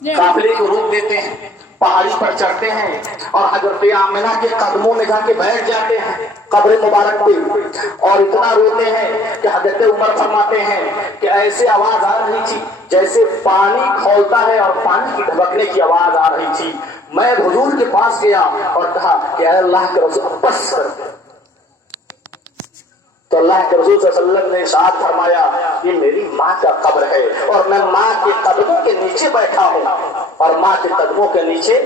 قافلے کو روک دیتے ہیں، پہاڑی پر چڑھتے ہیں اور حضرت آمنہ کے قدموں میں جا کے بیٹھ جاتے ہیں قبر مبارک پہ، اور اتنا روتے ہیں کہ حضرت عمر فرماتے ہیں کہ ایسے آواز آ رہی تھی جیسے پانی کھولتا ہے اور پانی کی ڈھبکنے کی آواز آ رہی تھی۔ میں حضور کے پاس گیا اور کہا کہ اے اللہ کے رسول بس کر دے، تو اللہ کے رسول صلی اللہ علیہ وسلم نے ارشاد فرمایا یہ میری ماں کا قبر ہے اور میں ماں کے قدموں کے نیچے بیٹھا ہوں، اور ماں کے قدموں کے نیچے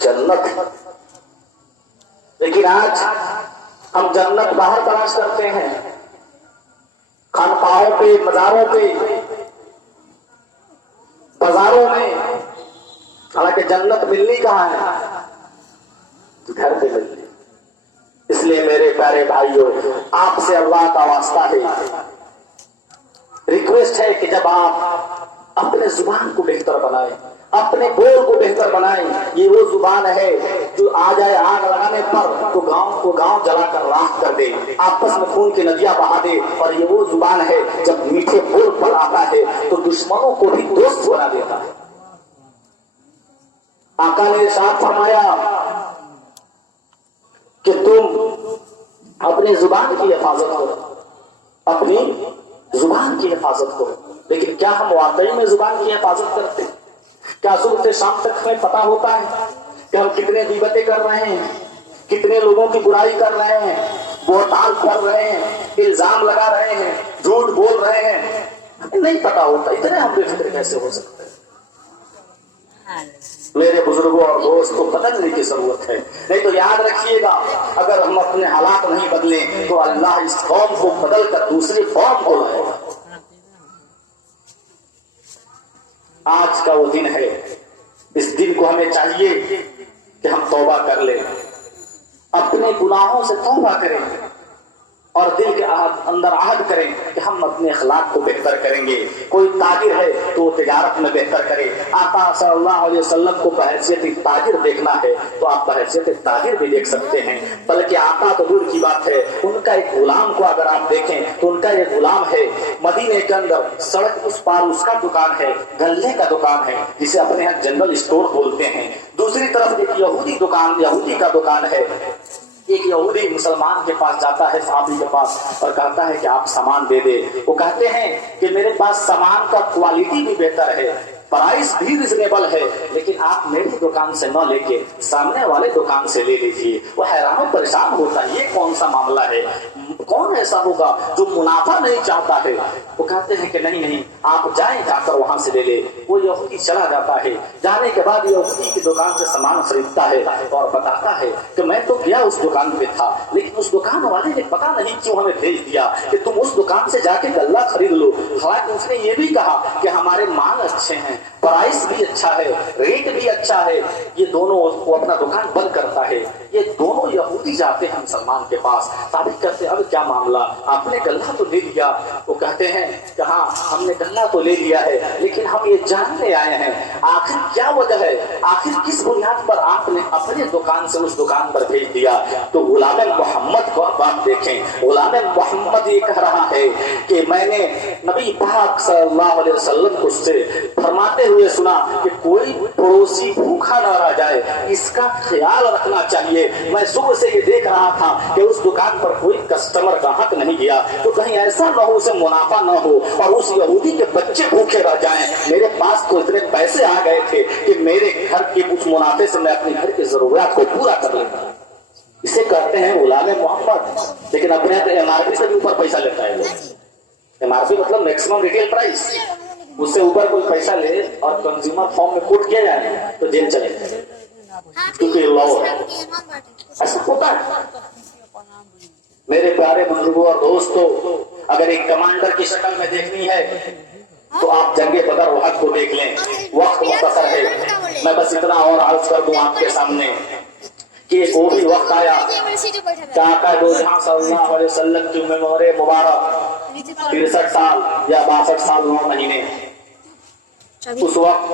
جنت ہے۔ لیکن آج ہم جنت باہر تلاش کرتے ہیں، خانقاہوں پہ، مزاروں پہ، بازاروں میں، حالانکہ جنت ملنی کہاں ہے؟ گھر پہ ملنی۔ اس لیے میرے پیارے بھائیوں، آپ سے اللہ کا واسطہ ہے، ریکویسٹ ہے کہ جب آپ اپنے زبان کو بہتر بنائیں، اپنے بول کو بہتر بنائیں۔ یہ وہ زبان ہے جو آ جائے آگ لگانے پر تو گاؤں کو گاؤں جلا کر راکھ کر دے، آپس میں خون کی ندیاں بہا دے، اور یہ وہ زبان ہے جب میٹھے بول پر آتا ہے تو دشمنوں کو بھی دوست بنا دیتا ہے۔ آقا نے ارشاد فرمایا کہ تم اپنی زبان کی حفاظت کرو، اپنی زبان کی حفاظت کرو، لیکن کیا ہم واقعی میں زبان کی حفاظت کرتے؟ کیا صبح سے شام تک ہمیں پتا ہوتا ہے کہ ہم کتنے غیبتیں کر رہے ہیں، کتنے لوگوں کی برائی کر رہے ہیں، بہتان کر رہے ہیں، الزام لگا رہے ہیں، جھوٹ بول رہے ہیں؟ نہیں پتا ہوتا، اتنے ہم بے فکر کیسے ہو سکتے ہیں؟ میرے بزرگوں اور دوست کو بدلنے کی ضرورت ہے، نہیں تو یاد رکھیے گا اگر ہم اپنے حالات نہیں بدلیں تو اللہ اس قوم کو بدل کر دوسری قوم کو لائے گا۔ آج کا وہ دن ہے، اس دن کو ہمیں چاہیے کہ ہم توبہ کر لیں، اپنے گناہوں سے توبہ کریں اور دل کے اندر عہد کریں کہ ہم اپنے اخلاق کو بہتر کریں گے۔ کوئی تاجر ہے تو وہ تجارت میں بہتر کرے۔ آقا صلی اللہ علیہ وسلم کو بحیثیت تاجر دیکھنا ہے تو آپ بحیثیت تاجر بھی دیکھ سکتے ہیں، بلکہ آقا تو دور کی بات ہے، ان کا ایک غلام کو اگر آپ دیکھیں تو ان کا ایک غلام ہے، مدینے کے اندر سڑک اس پار اس کا دکان ہے، گلے کا دکان ہے جسے اپنے یہاں جنرل اسٹور بولتے ہیں، دوسری طرف ایک یہودی کا دکان ہے۔ ایک یہودی مسلمان کے پاس جاتا ہے، صحابی کے پاس، اور کہتا ہے کہ آپ سامان دے دے۔ وہ کہتے ہیں کہ میرے پاس سامان کا کوالٹی بھی بہتر ہے، پرائس بھی ریزنیبل ہے، لیکن آپ میری دکان سے نہ لے کے سامنے والے دکان سے لے لیجیے۔ وہ حیران و پریشان ہوتا ہے، یہ کون سا معاملہ ہے؟ کون ایسا ہوگا جو منافع نہیں چاہتا ہے؟ وہ کہتے ہیں کہ نہیں آپ جائیں، جا کر وہاں سے لے لے۔ وہ یہودی چلا جاتا ہے، جانے کے بعد یہودی کی دکان سے سامان خریدتا ہے اور بتاتا ہے کہ میں تو گیا اس دکان پہ تھا، لیکن اس دکان والے نے پتا نہیں کیوں ہمیں بھیج دیا کہ تم اس دکان سے جا کے غلہ خرید لو۔ حالانکہ اس نے یہ بھی کہا کہ ہمارے مال اچھے ہیں، پرائس بھی اچھا ہے، ریٹ بھی اچھا ہے۔ یہ دونوں وہ اپنا دکان بند کرتا ہے، یہ دونوں یہودی جاتے ہیں مسلمان کے پاس، ثابت کرتے اب کیا معاملہ، آپ نے غلہ تو لے لیا؟ وہ کہتے ہیں کہ ہاں ہم نے غلہ تو لے لیا ہے، لیکن ہم یہ جاننے آئے ہیں آخر کیا وجہ ہے، آخر کس بنیاد پر آپ نے اپنے دکان سے اس دکان پر بھیج دیا؟ تو غلام محمد کو بات دیکھیں، غلام محمد یہ کہہ رہا ہے کہ میں نے نبی پاک صلی اللہ علیہ وسلم کو سے فرماتے ہوئے سنا کہ کوئی پڑوسی بھوکا نہ رہ جائے، اس کا خیال رکھنا چاہیے۔ میں صبح سے یہ دیکھ رہا تھا کہ اس دکان پر کوئی کسٹمر گاہک نہیں گیا، تو کہیں ایسا نہ ہو اسے منافع نہ ہو اور اس یہودی کے بچے بھوکے رہ جائیں۔ میرے پاس تو اتنے پیسے آ گئے تھے کہ میرے گھر کے کچھ منافع سے میں اپنے گھر کی ضروریات کو پورا کر لیتا۔ اسے کہتے ہیں غلام محمد، لیکن اپنے ایم آر پی سے بھی اوپر پیسہ لیتا ہے۔ ایم آر پی مطلب میکسیمم ریٹیل پرائس، اس سے اوپر کوئی پیسہ لے اور کنزیومر فارم میں کوٹ کیا جائے تو جیل چلے، کیونکہ لا ہے، ایسا ہوتا ہے۔ میرے پیارے بزرگوں اور دوستوں، اگر ایک کمانڈر کی شکل میں دیکھنی ہے تو آپ جنگ بدر وحد کو دیکھ لیں۔ وقت مختصر ہے، میں بس اتنا اور عرض کر دوں آپ کے سامنے کہ وہ بھی وقت آیا کہ آقا دو جہاں صلی اللہ علیہ وسلم کی عمر مبارک 63 سال یا 62 سال 9 مہینے، اس وقت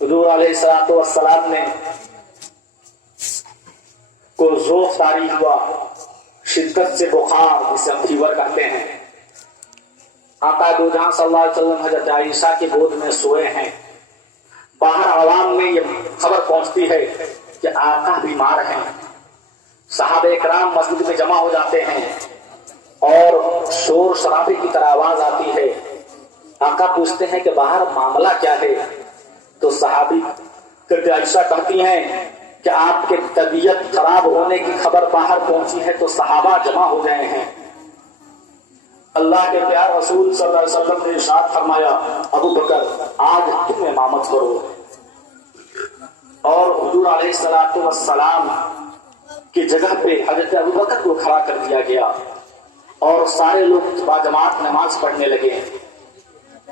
حضور علیہ الصلوۃ والسلام نے کو ذوق طاری ہوا، شدت سے بخار جسے ہم فیور کہتے ہیں، آقا دو جہاں صلی اللہ علیہ وسلم حضرت عائشہ کی گود میں سوئے ہیں. باہر عوام میں یہ خبر پہنچتی ہے کہ آقا بیمار ہیں. صحابہ کرام مسجد میں جمع ہو جاتے ہیں اور شور شرابے کی طرح آواز آتی ہے. آقا پوچھتے ہیں کہ باہر معاملہ کیا ہے؟ تو صحابی حضرت عائشہ کہتی ہیں کہ آپ کے طبیعت خراب ہونے کی خبر باہر پہنچی ہے تو صحابہ جمع ہو گئے ہیں. اللہ کے پیارے رسول صلی اللہ علیہ وسلم نے ارشاد فرمایا ابو بکر آج تم امامت کرو. اور حضور علیہ الصلوۃ والسلام کی جگہ پہ حضرت ابو بکر کو کھڑا کر دیا گیا اور سارے لوگ باجماعت نماز پڑھنے لگے.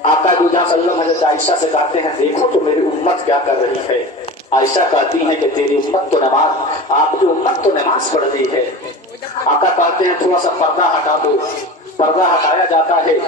آقا دو جہاں صلی اللہ علیہ وسلم حضرت عائشہ سے کہتے ہیں دیکھو تو میری امت کیا کر رہی ہے. عائشہ کہتی ہیں کہ تیری امت تو نماز آپ کی امت تو نماز پڑھ رہی ہے. آقا کہتے ہیں تھوڑا سا پردہ ہٹا دو. پردہ ہٹایا جاتا ہے.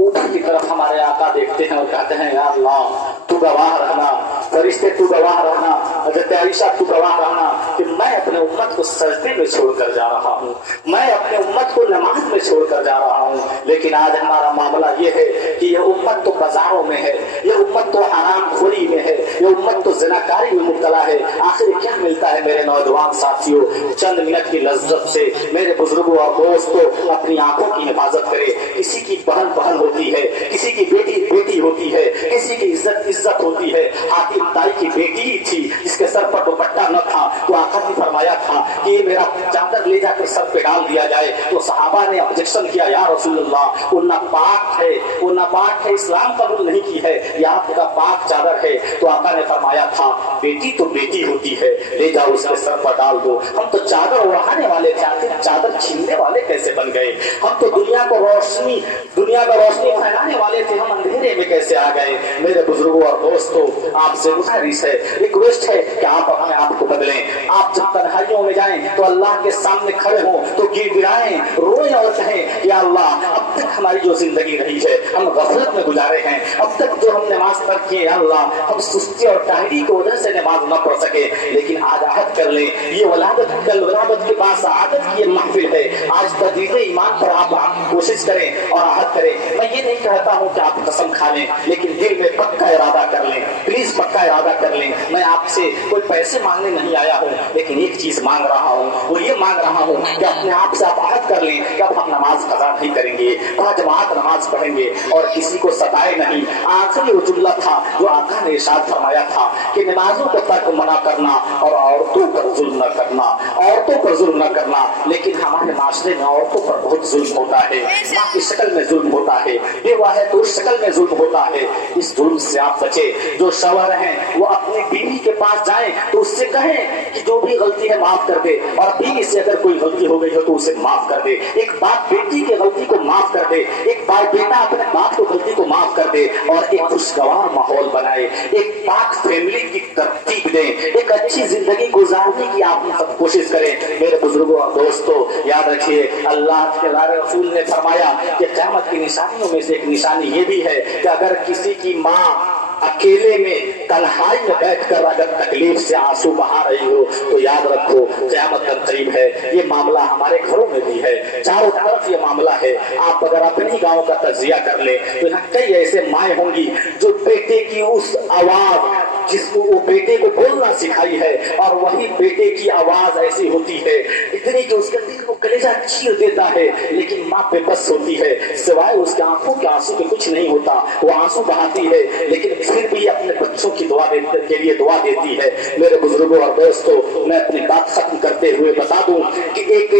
اوپر کی طرف ہمارے آقا دیکھتے ہیں اور کہتے ہیں یا اللہ تو گواہ رہنا, فرشتے تو گواہ رہنا, حضرت عائشہ تو گواہ رہنا کہ میں اپنے امت کو سجدے میں چھوڑ کر جا رہا ہوں, میں اپنے امت کو نماز میں چھوڑ کر جا رہا ہوں. لیکن آج ہمارا معاملہ یہ ہے کہ یہ امت تو بازاروں میں ہے, یہ امت تو حرام خوری میں ہے, یہ امت تو زناکاری میں مبتلا ہے. آخر کیا ملتا ہے میرے نوجوان ساتھیوں؟ چند منٹ کی لذت سے میرے بزرگوں اور دوستوں اپنی آنکھوں کی حفاظت کرے. کسی کی بہن بہن ہوتی ہے, کسی کی بیٹی بیٹی ہوتی ہے, کسی کی عزت عزت ہوتی ہے. حاتم تائی کی بیٹی ہی تھی جس کے سر پر دوپٹہ نہ تھا تو آقا نے فرمایا تھا کہ یہ میرا چادر لے جا کر سر پہ ڈال دیا جائے. تو صحابہ نے آبجیکشن کیا یا رسول اللہ وہ ناپاک ہے, وہ ناپاک ہے, اسلام قبول نہیں کی ہے, یہ آپ کا پاک چادر ہے. تو آقا نے فرمایا تھا بیٹی تو بیٹی ہوتی ہے, لے جاؤ اس کے سر پر ڈال دو. ہم تو چادر اڑانے والے تھے, آخر چادر چھیننے والے کیسے بن گئے؟ ہم تو دنیا میں روشنی پھیلانے والے تھے, ہم اندھیرے میں کیسے آ گئے؟ میرے بزرگوں اور دوستوں آپ سے گزارش ہے, ریکویسٹ ہے کہ آپ اپنے آپ کو بدلیں. آپ جب تنہائیوں میں جائیں تو اللہ کے سامنے کھڑے ہوں تو گر گرائیں, روئیں اور کہیں یا اللہ اب تک ہماری جو زندگی رہی ہے ہم غفلت میں گزارے ہیں, اب تک جو ہم نماز پڑھ کے یا اللہ ہم سستی اور ٹاہری کی وجہ سے نماز نہ پڑھ سکے. لیکن آج عہد کر لیں, یہ ولادت کے پاس عادت کی یہ محفل ہے. آج تجدید ایمان پر آپ کوشش کریں اور عہد کریں. میں یہ نہیں کہتا ہوں کہ آپ قسم کھا لیں, لیکن دل میں پکا ارادہ کر لیں, پلیز پکا ارادہ کر لیں. میں آپ سے کوئی پیسے مانگنے نہیں آیا ہوں, لیکن ایک چیز مانگ رہا ہوں, وہ یہ مانگ رہا ہوں کہ اپنے آپ سے آپ عہد کر لیں کہ اب ہم نماز قضا نہیں کریں گے, باجماعت نماز پڑھیں گے اور کسی کو ستائے نہیں. آخری وہ جملہ تھا جو آقا نے ارشاد فرمایا تھا کہ نمازوں کو ترک منع کرنا اور عورتوں پر ظلم نہ کرنا, عورتوں پر ظلم نہ کرنا. لیکن ہمارے معاشرے میں عورتوں پر بہت ظلم ہوتا ہے, ماں کی شکل میں ظلم ہوتا ہے, بیوہ ہے تو اس شکل میں ظلم ہوتا ہے. اس ظلم سے آپ بچے. جو شوہر ہیں وہ اپنی بیوی کے پاس جائیں تو اس سے کہیں کہ جو بھی غلطی ہے معاف کر دے, اور بیوی سے اگر کوئی غلطی ہو گئی ہو تو اسے معاف کر دے. ایک باپ بیٹی کی غلطی کو معاف کر دے, ایک بیٹا اپنے باپ کی غلطی کو معاف کر دے, اور ایک خوشگوار ماحول بنائے, ایک پاک فیملی کی ترتیب دیں, ایک اچھی زندگی گزارنے کی آپ سب کوشش کریں. میرے بزرگوں اور دوستوں یاد رکھیے اللہ کے رسول نے فرمایا کہ قیامت کی نشانیوں میں سے ایک نشانی یہ بھی ہے کہ اگر کسی کی ماں اکیلے میں تنہائی میں بیٹھ کر اگر تکلیف سے آنسو بہا رہی ہو تو یاد رکھو قیامت کا قریب ہے. یہ معاملہ ہمارے گھروں میں بھی ہے, چاروں طرف یہ معاملہ ہے. آپ اگر اپنی گاؤں کا تجزیہ کر لیں تو یہاں کئی ایسے مائیں ہوں گی جو بیٹے کی اس آواز جس کو وہ بیٹے کو بولنا سکھائی ہے, اور وہی بیٹے کی آواز ایسی ہوتی ہے اتنی کہ اس کے دل کو کلیجہ چیر دیتا ہے, لیکن ماں بے بس ہوتی ہے, سوائے اس کے آنکھوں کے آنسو کے کچھ نہیں ہوتا. وہ آنسو بہاتی ہے لیکن پھر بھی اپنے بچوں کی دعا کے لیے دعا دیتی ہے. میرے بزرگوں اور دوستوں میں اپنی بات ختم کرتے ہوئے بتا دوں کہ ایک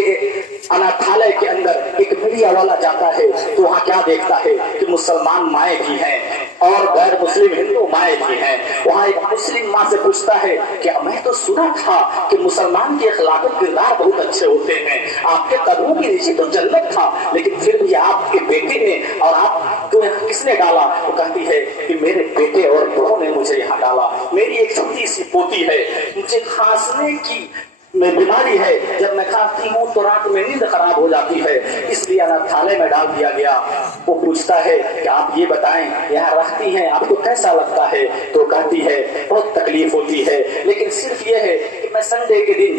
اناتھالیہ کے اندر ایک میڈیا والا جاتا ہے تو وہاں کیا دیکھتا ہے کہ مسلمان مائیں بھی ہیں اور غیر مسلم ہندو مائیں بھی ہیں. وہاں ایک مسلم ماں سے پوچھتا ہے کہ میں تو سنا تھا کہ مسلمان کے اخلاق و کردار بہت اچھے ہوتے ہیں, آپ کے قدموں کے نیچے تو جنت تھا, لیکن پھر بھی آپ کے بیٹے نے اور آپ کو کس نے ڈالا؟ وہ کہتی ہے کہ میرے بیٹے اور بہو نے مجھے یہاں ڈالا. میری ایک چھوٹی سی پوتی ہے, مجھے کھانسنے کی میں بیماری ہے, جب میں کھانستی ہوں تو رات میں نیند خراب ہو جاتی ہے, اس لیے اناتھالیہ میں ڈال دیا گیا. وہ پوچھتا ہے کہ آپ یہ بتائیں یہاں رہتی ہیں آپ کو کیسا لگتا ہے؟ تو کہتی ہے بہت تکلیف ہوتی ہے, لیکن صرف یہ ہے کہ میں سنڈے کے دن